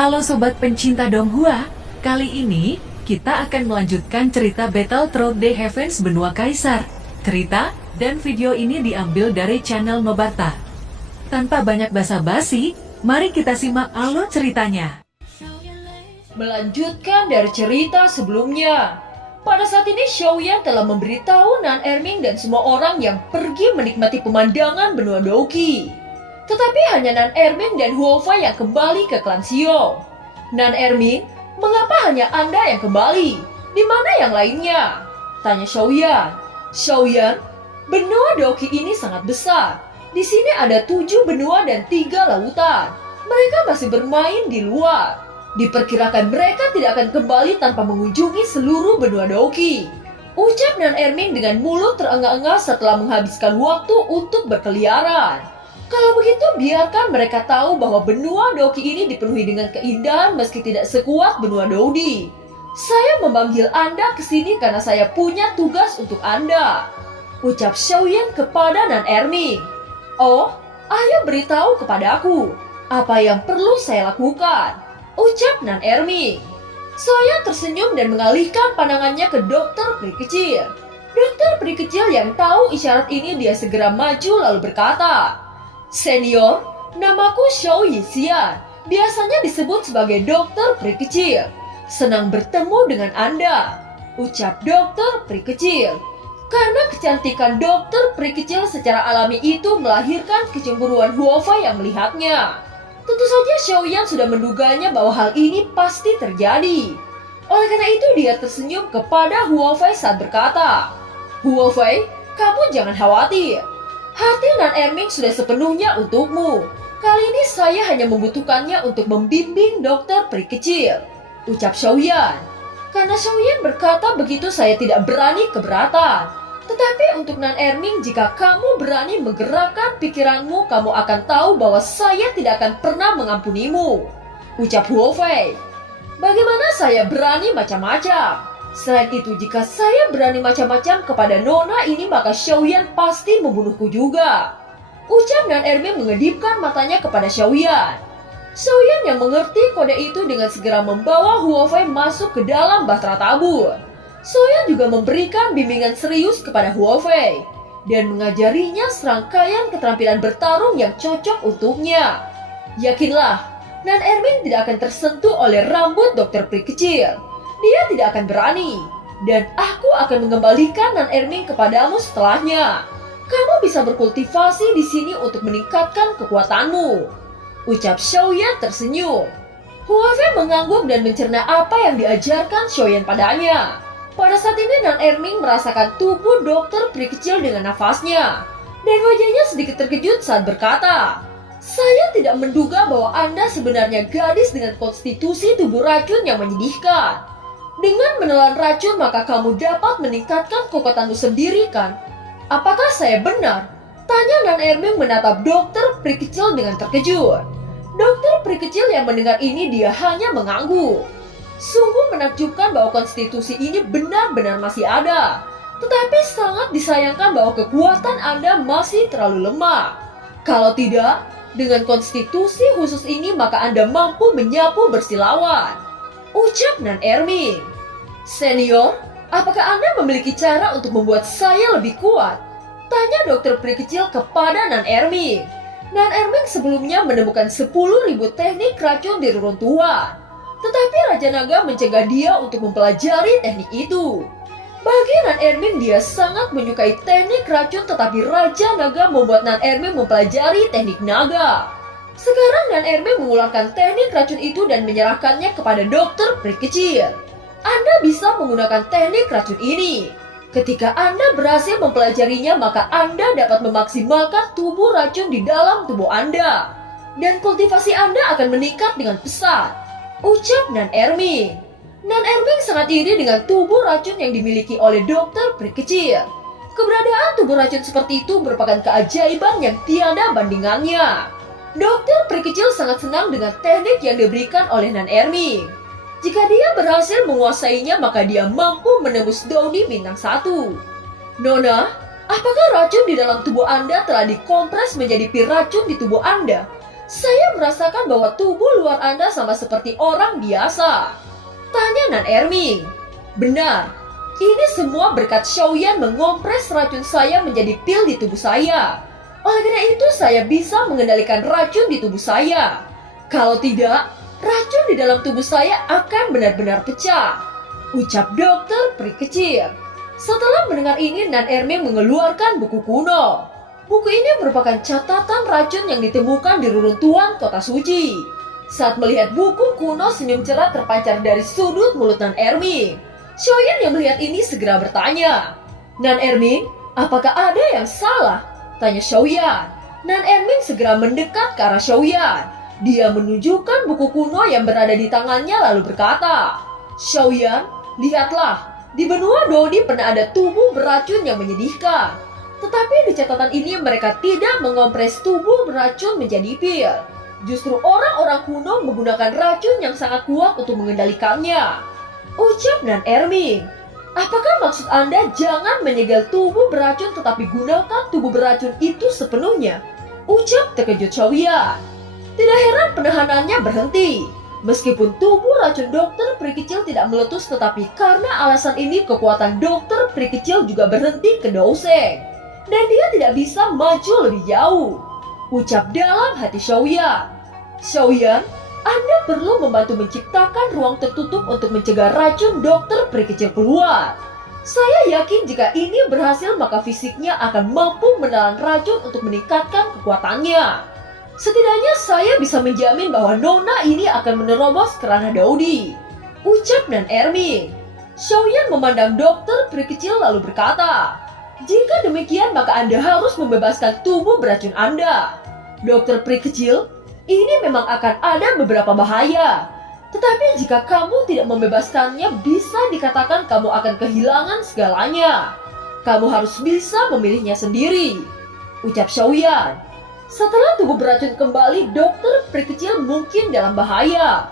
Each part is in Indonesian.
Halo Sobat pencinta Donghua, kali ini kita akan melanjutkan cerita Battle Through the Heavens Benua Kaisar. Cerita dan video ini diambil dari channel Nobarta. Tanpa banyak basa-basi, mari kita simak alur ceritanya. Melanjutkan dari cerita sebelumnya. Pada saat ini Xiaoyan telah memberitahu Nan Erming dan semua orang yang pergi menikmati pemandangan benua Douqi. Tetapi hanya Nan Erming dan Huofei yang kembali ke klan Xiao. Nan Erming, mengapa hanya Anda yang kembali? Di mana yang lainnya? Tanya Xiaoyan. Xiaoyan, benua Douqi ini sangat besar. Di sini ada 7 benua dan 3 lautan. Mereka masih bermain di luar. Diperkirakan mereka tidak akan kembali tanpa mengunjungi seluruh benua Douqi. Ucap Nan Erming dengan mulut terengah-engah setelah menghabiskan waktu untuk berkeliaran. Kalau begitu biarkan mereka tahu bahwa benua Douqi ini dipenuhi dengan keindahan meski tidak sekuat benua Doudi. Saya memanggil Anda ke sini karena saya punya tugas untuk Anda. Ucap Xiaoyan kepada Nan Erming. Oh, ayo beritahu kepadaku, apa yang perlu saya lakukan? Ucap Nan Erming. Saya tersenyum dan mengalihkan pandangannya ke dokter peri kecil. Dokter peri kecil yang tahu isyarat ini dia segera maju lalu berkata, Senior, namaku Xiao Yixian, biasanya disebut sebagai dokter peri kecil. Senang bertemu dengan Anda, ucap dokter peri kecil. Karena kecantikan dokter peri kecil secara alami itu melahirkan kecemburuan Huofei yang melihatnya. Tentu saja Xiaoyan sudah menduganya bahwa hal ini pasti terjadi. Oleh karena itu dia tersenyum kepada Huofei saat berkata, Huofei, kamu jangan khawatir. Hati Nan Erming sudah sepenuhnya untukmu. Kali ini saya hanya membutuhkannya untuk membimbing dokter peri kecil, ucap Xiaoyan. Karena Xiaoyan berkata begitu saya tidak berani keberatan. Tetapi untuk Nan Erming, jika kamu berani menggerakkan pikiranmu, kamu akan tahu bahwa saya tidak akan pernah mengampunimu, ucap Huofei. Bagaimana saya berani macam-macam? Selain itu, jika saya berani macam-macam kepada nona ini, maka Xiaoyan pasti membunuhku juga. Ucap Nan Erming mengedipkan matanya kepada Xiaoyan. Xiaoyan yang mengerti kode itu dengan segera membawa Huofei masuk ke dalam bahtera tabur. Xiaoyan juga memberikan bimbingan serius kepada Huofei dan mengajarinya serangkaian keterampilan bertarung yang cocok untuknya. Yakinlah, Nan Erming tidak akan tersentuh oleh rambut dokter peri kecil. Dia tidak akan berani, dan aku akan mengembalikan Nan Erming kepadamu setelahnya. Kamu bisa berkultivasi di sini untuk meningkatkan kekuatanmu, ucap Xiaoyan tersenyum. Huofei mengangguk dan mencerna apa yang diajarkan Xiaoyan padanya. Pada saat ini Nan Erming merasakan tubuh dokter peri kecil dengan nafasnya, dan wajahnya sedikit terkejut saat berkata, saya tidak menduga bahwa Anda sebenarnya gadis dengan konstitusi tubuh racun yang menyedihkan. Dengan menelan racun maka kamu dapat meningkatkan kekuatanmu sendiri kan? Apakah saya benar? Tanya Nan Erming menatap dokter peri kecil dengan terkejut. Dokter peri kecil yang mendengar ini dia hanya mengangguk. Sungguh menakjubkan bahwa konstitusi ini benar-benar masih ada. Tetapi sangat disayangkan bahwa kekuatan Anda masih terlalu lemah. Kalau tidak, dengan konstitusi khusus ini maka Anda mampu menyapu bersih lawan, ucap Nan Erming. Senior, apakah Anda memiliki cara untuk membuat saya lebih kuat? Tanya dokter peri kecil kepada Nan Erming. Nan Erming sebelumnya menemukan 10.000 teknik racun di reruntuhan. Tetapi Raja Naga mencegah dia untuk mempelajari teknik itu. Bagi Nan Erming, dia sangat menyukai teknik racun, tetapi Raja Naga membuat Nan Erming mempelajari teknik naga. Sekarang Nan Erming mengeluarkan teknik racun itu dan menyerahkannya kepada dokter peri kecil. Anda bisa menggunakan teknik racun ini. Ketika Anda berhasil mempelajarinya, maka Anda dapat memaksimalkan tubuh racun di dalam tubuh Anda. Dan kultivasi Anda akan meningkat dengan pesat, ucap Nan Erming. Nan Erming sangat iri dengan tubuh racun yang dimiliki oleh dokter peri kecil. Keberadaan tubuh racun seperti itu merupakan keajaiban yang tiada bandingannya. Dokter peri kecil sangat senang dengan teknik yang diberikan oleh Nan Erming. Jika dia berhasil menguasainya, maka dia mampu menembus Doudi bintang 1. Nona, apakah racun di dalam tubuh Anda telah dikompres menjadi pil racun di tubuh Anda? Saya merasakan bahwa tubuh luar Anda sama seperti orang biasa. Tanya Nan Erming. Benar, ini semua berkat Xiaoyan mengompres racun saya menjadi pil di tubuh saya. Oleh karena itu saya bisa mengendalikan racun di tubuh saya. Kalau tidak, racun di dalam tubuh saya akan benar-benar pecah. Ucap dokter peri kecil. Setelah mendengar ini, Nan Erming mengeluarkan buku kuno. Buku ini merupakan catatan racun yang ditemukan di reruntuhan kota suci. Saat melihat buku kuno, senyum cerah terpancar dari sudut mulut Nan Erming. Xiaoyan yang melihat ini segera bertanya, Nan Erming, apakah ada yang salah? Tanya Xiaoyan. Nan Erming segera mendekat ke arah Xiaoyan. Dia menunjukkan buku kuno yang berada di tangannya lalu berkata, Xiaoyan, lihatlah, di benua Dodi pernah ada tubuh beracun yang menyedihkan. Tetapi di catatan ini mereka tidak mengompres tubuh beracun menjadi pil. Justru orang-orang kuno menggunakan racun yang sangat kuat untuk mengendalikannya. Ucap Nan Erming. Apakah maksud Anda jangan menyegel tubuh beracun tetapi gunakan tubuh beracun itu sepenuhnya? Ucap terkejut Xiaoyan. Tidak heran penahanannya berhenti. Meskipun tubuh racun dokter peri kecil tidak meletus, tetapi karena alasan ini kekuatan dokter peri kecil juga berhenti ke Douseng. Dan dia tidak bisa maju lebih jauh. Ucap dalam hati Xiaoyan. Xiaoyan, Anda perlu membantu menciptakan ruang tertutup untuk mencegah racun dokter peri kecil keluar. Saya yakin jika ini berhasil maka fisiknya akan mampu menelan racun untuk meningkatkan kekuatannya. Setidaknya saya bisa menjamin bahwa nona ini akan menerobos ke ranah Daudi. Ucap Nan Erming. Xiaoyan memandang dokter peri kecil lalu berkata, jika demikian maka Anda harus membebaskan tubuh beracun Anda. Dokter peri kecil, ini memang akan ada beberapa bahaya. Tetapi jika kamu tidak membebaskannya bisa dikatakan kamu akan kehilangan segalanya. Kamu harus bisa memilihnya sendiri. Ucap Xiaoyan. Setelah tubuh beracun kembali, dokter peri kecil mungkin dalam bahaya.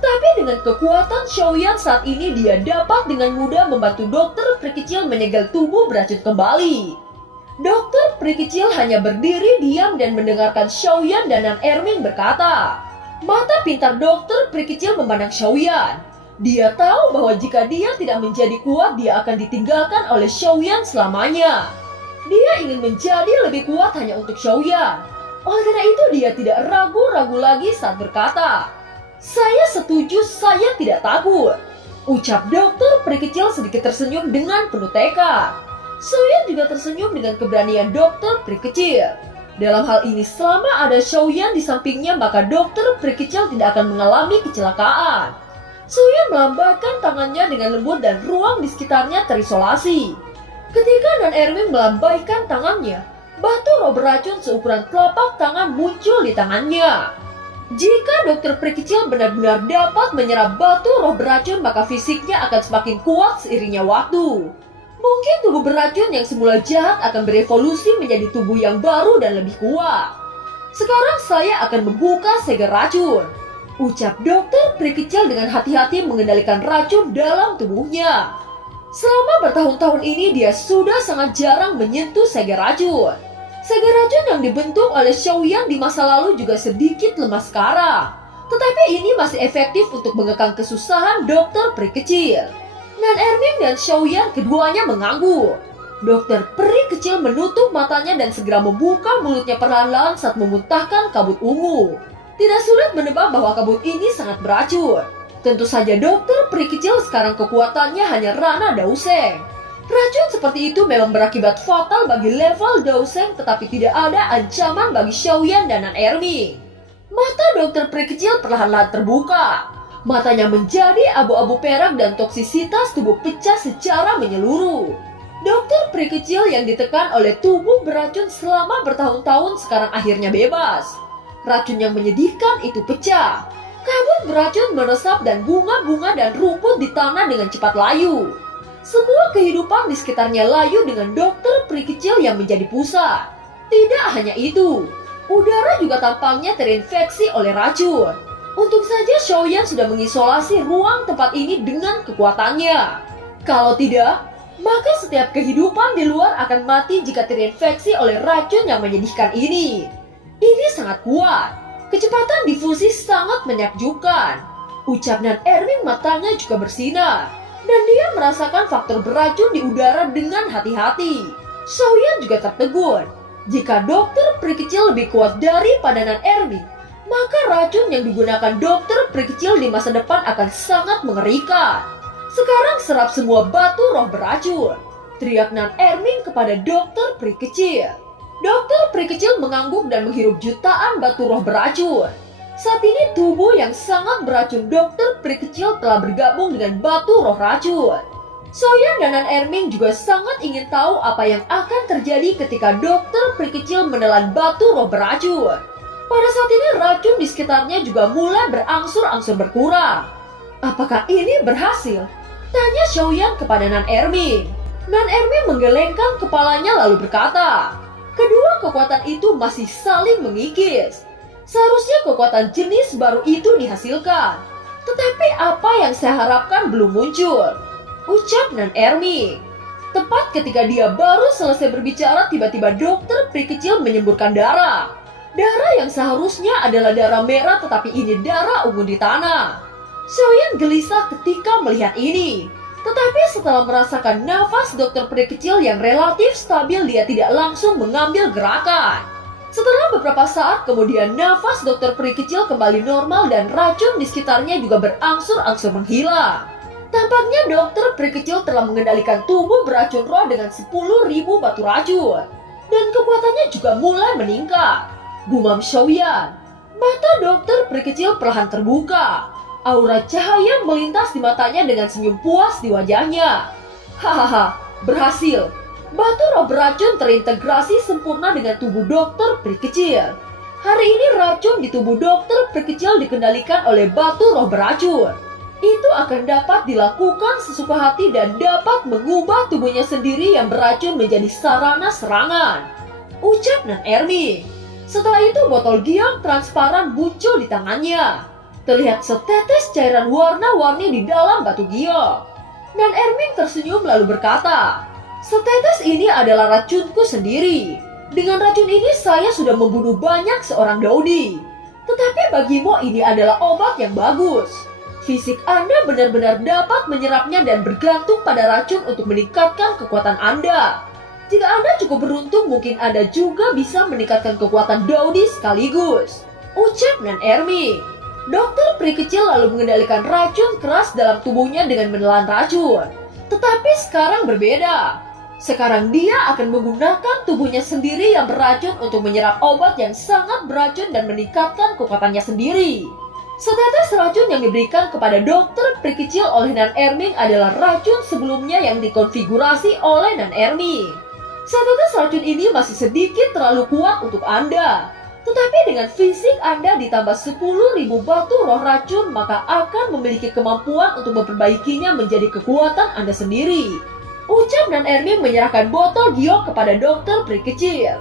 Tetapi dengan kekuatan Xiaoyan saat ini dia dapat dengan mudah membantu dokter peri kecil menyegel tubuh beracun kembali. Dokter peri kecil hanya berdiri diam dan mendengarkan Xiaoyan dan Nan Erming berkata. Mata pintar dokter peri kecil memandang Xiaoyan. Dia tahu bahwa jika dia tidak menjadi kuat dia akan ditinggalkan oleh Xiaoyan selamanya. Dia ingin menjadi lebih kuat hanya untuk Xiaoyan. Oleh karena itu dia tidak ragu-ragu lagi saat berkata, saya setuju, saya tidak takut. Ucap dokter peri kecil sedikit tersenyum dengan penuh tekad. Xiaoyan juga tersenyum dengan keberanian dokter peri kecil. Dalam hal ini selama ada Xiaoyan di sampingnya maka dokter peri kecil tidak akan mengalami kecelakaan. Xiaoyan melambaikan tangannya dengan lembut dan ruang di sekitarnya terisolasi. Ketika Nan Erming melambaikan tangannya, batu roh beracun seukuran telapak tangan muncul di tangannya. Jika dokter peri kecil benar-benar dapat menyerap batu roh beracun maka fisiknya akan semakin kuat seiringnya waktu. Mungkin tubuh beracun yang semula jahat akan berevolusi menjadi tubuh yang baru dan lebih kuat. Sekarang saya akan membuka segel racun. Ucap dokter peri kecil dengan hati-hati mengendalikan racun dalam tubuhnya. Selama bertahun-tahun ini dia sudah sangat jarang menyentuh segel racun. Segel racun yang dibentuk oleh Xiaoyan di masa lalu juga sedikit lemah sekarang. Tetapi ini masih efektif untuk mengekang kesusahan dokter peri kecil. Nan Erming dan Xiaoyan keduanya mengangguk. Dokter peri kecil menutup matanya dan segera membuka mulutnya perlahan-lahan saat memuntahkan kabut ungu. Tidak sulit menebak bahwa kabut ini sangat beracun. Tentu saja dokter peri kecil sekarang kekuatannya hanya ranah Douseng. Racun seperti itu memang berakibat fatal bagi level Douseng tetapi tidak ada ancaman bagi Xiaoyan dan Nan Erming. Mata dokter peri kecil perlahan-lahan terbuka. Matanya menjadi abu-abu perak dan toksisitas tubuh pecah secara menyeluruh. Dokter peri kecil yang ditekan oleh tubuh beracun selama bertahun-tahun sekarang akhirnya bebas. Racun yang menyedihkan itu pecah. Kabut beracun meresap dan bunga-bunga dan rumput di tanah dengan cepat layu. Semua kehidupan di sekitarnya layu dengan dokter peri kecil yang menjadi pusat. Tidak hanya itu, udara juga tampaknya terinfeksi oleh racun. Untung saja Xiaoyan sudah mengisolasi ruang tempat ini dengan kekuatannya. Kalau tidak, maka setiap kehidupan di luar akan mati jika terinfeksi oleh racun yang menyedihkan ini. Ini sangat kuat. Kecepatan difusi sangat menakjubkan. Ucap Nan Erming matanya juga bersinar. Dan dia merasakan faktor beracun di udara dengan hati-hati. Xiaoyan juga tertegun. Jika dokter peri kecil lebih kuat daripada Nan Erming, maka racun yang digunakan dokter peri kecil di masa depan akan sangat mengerikan. Sekarang serap semua batu roh beracun, teriak Nan Erming kepada dokter peri kecil. Dokter peri kecil mengangguk dan menghirup jutaan batu roh beracun. Saat ini tubuh yang sangat beracun dokter peri kecil telah bergabung dengan batu roh racun. Xiaoyan dan Nan Erming juga sangat ingin tahu apa yang akan terjadi ketika dokter peri kecil menelan batu roh beracun. Pada saat ini racun di sekitarnya juga mulai berangsur-angsur berkurang. Apakah ini berhasil? Tanya Xiaoyan kepada Nan Erming. Nan Erming menggelengkan kepalanya lalu berkata, kedua kekuatan itu masih saling mengikis. Seharusnya kekuatan jenis baru itu dihasilkan. Tetapi apa yang saya harapkan belum muncul, ucap Nan Erming. Tepat ketika dia baru selesai berbicara, tiba-tiba dokter peri kecil menyemburkan darah. Darah yang seharusnya adalah darah merah, tetapi ini darah ungu di tanah. Xiaoyan gelisah ketika melihat ini. Tetapi setelah merasakan nafas dokter peri kecil yang relatif stabil, dia tidak langsung mengambil gerakan. Setelah beberapa saat kemudian, nafas dokter peri kecil kembali normal dan racun di sekitarnya juga berangsur-angsur menghilang. Tampaknya dokter peri kecil telah mengendalikan tubuh beracun roh dengan 10.000 batu racun. Dan kekuatannya juga mulai meningkat. Gumam Xiaoyan. Mata dokter peri kecil perlahan terbuka. Aura cahaya melintas di matanya dengan senyum puas di wajahnya. Hahaha, berhasil. Batu roh beracun terintegrasi sempurna dengan tubuh dokter peri kecil. Hari ini racun di tubuh dokter peri kecil dikendalikan oleh batu roh beracun. Itu akan dapat dilakukan sesuka hati dan dapat mengubah tubuhnya sendiri yang beracun menjadi sarana serangan, ucap Nan Erming. Setelah itu botol giok transparan muncul di tangannya. Terlihat setetes cairan warna-warni di dalam batu giok. Nan Erming tersenyum lalu berkata, setetes ini adalah racunku sendiri. Dengan racun ini saya sudah membunuh banyak seorang Daudi. Tetapi bagimu ini adalah obat yang bagus. Fisik Anda benar-benar dapat menyerapnya dan bergantung pada racun untuk meningkatkan kekuatan Anda. Jika Anda cukup beruntung, mungkin Anda juga bisa meningkatkan kekuatan Daudi sekaligus, ucap Nan Erming. Dokter peri kecil lalu mengendalikan racun keras dalam tubuhnya dengan menelan racun. Tetapi sekarang berbeda. Sekarang dia akan menggunakan tubuhnya sendiri yang beracun untuk menyerap obat yang sangat beracun dan meningkatkan kekuatannya sendiri. Setetes racun yang diberikan kepada dokter peri kecil oleh Nan Erming adalah racun sebelumnya yang dikonfigurasi oleh Nan Erming. Setetes racun ini masih sedikit terlalu kuat untuk Anda. Tetapi dengan fisik Anda ditambah 10.000 batu roh racun, maka akan memiliki kemampuan untuk memperbaikinya menjadi kekuatan Anda sendiri, ucap Nan Erming menyerahkan botol giok kepada dokter peri kecil.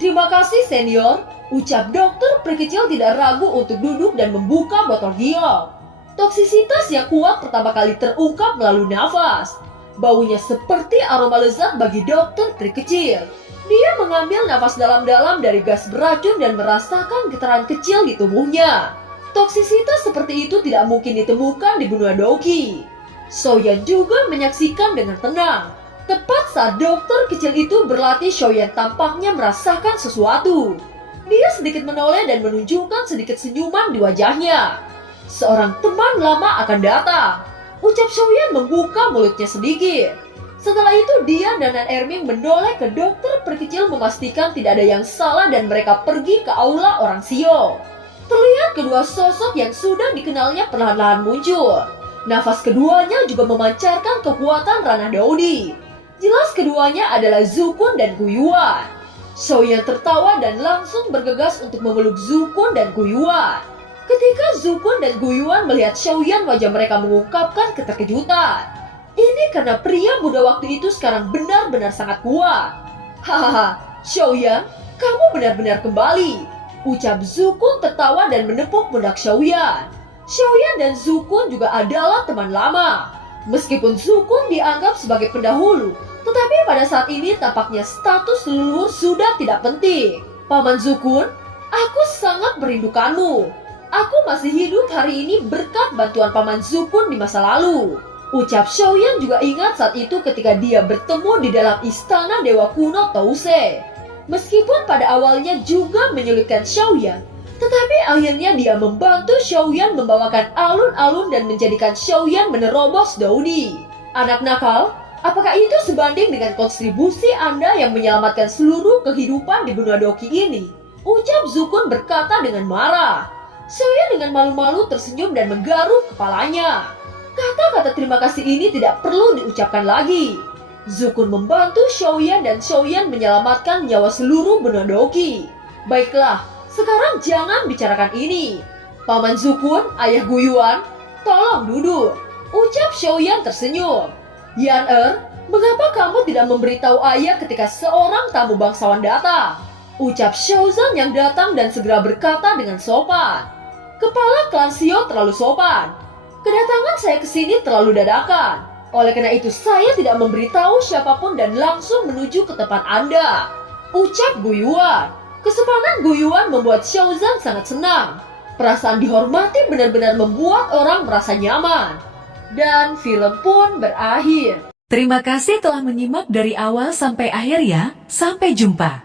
Terima kasih senior, ucap dokter peri kecil tidak ragu untuk duduk dan membuka botol giok. Toksisitas yang kuat pertama kali terungkap melalui nafas. Baunya seperti aroma lezat bagi dokter peri kecil. Dia mengambil nafas dalam-dalam dari gas beracun dan merasakan getaran kecil di tubuhnya. Toksisitas seperti itu tidak mungkin ditemukan di benua Doki. Xiaoyan juga menyaksikan dengan tenang. Tepat saat dokter kecil itu berlatih, Xiaoyan tampaknya merasakan sesuatu. Dia sedikit menoleh dan menunjukkan sedikit senyuman di wajahnya. Seorang teman lama akan datang, ucap Xiaoyan membuka mulutnya sedikit. Setelah itu dia dan Nan Erming menoleh ke dokter peri kecil memastikan tidak ada yang salah dan mereka pergi ke aula orang Xio. Terlihat kedua sosok yang sudah dikenalnya perlahan-lahan muncul. Nafas keduanya juga memancarkan kekuatan ranah Daudi. Jelas keduanya adalah Zukun dan Guyuan. Xiaoyan tertawa dan langsung bergegas untuk memeluk Zukun dan Guyuan. Ketika Zukun dan Guyuan melihat Xiaoyan, wajah mereka mengungkapkan keterkejutan. Ini karena pria muda waktu itu sekarang benar-benar sangat kuat. Hahaha, Xiaoyan, kamu benar-benar kembali, ucap Zukun tertawa dan menepuk pundak Xiaoyan. Xiaoyan dan Zukun juga adalah teman lama. Meskipun Zukun dianggap sebagai pendahulu, tetapi pada saat ini tampaknya status leluhur sudah tidak penting. Paman Zukun, Aku sangat merindukanmu. Aku masih hidup hari ini berkat bantuan Paman Zukun di masa lalu. Ucap Xiaoyan juga ingat saat itu ketika dia bertemu di dalam istana Dewa Kuno Touse. Meskipun pada awalnya juga menyulitkan Xiaoyan, tetapi akhirnya dia membantu Xiaoyan membawakan alun-alun dan menjadikan Xiaoyan menerobos Doudi. Anak nakal, apakah itu sebanding dengan kontribusi Anda yang menyelamatkan seluruh kehidupan di benua Doki ini? Ucap Zukun berkata dengan marah. Xiaoyan dengan malu-malu tersenyum dan menggaruk kepalanya. Kata-kata terima kasih ini tidak perlu diucapkan lagi. Zukun membantu Xiaoyan dan Xiaoyan menyelamatkan nyawa seluruh benua Doki. Baiklah, sekarang jangan bicarakan ini. Paman Zukun, ayah Guyuan, tolong duduk. Ucap Xiaoyan tersenyum. Yan mengapa kamu tidak memberitahu ayah ketika seorang tamu bangsawan datang? Ucap Xiaozan yang datang dan segera berkata dengan sopan. Kepala klan Xiao terlalu sopan. Kedatangan saya ke sini terlalu dadakan. Oleh karena itu saya tidak memberitahu siapapun dan langsung menuju ke tempat Anda. Ucap Guyuan. Kesopanan Guyuan membuat Xiaozan sangat senang. Perasaan dihormati benar-benar membuat orang merasa nyaman. Dan film pun berakhir. Terima kasih telah menyimak dari awal sampai akhir ya. Sampai jumpa.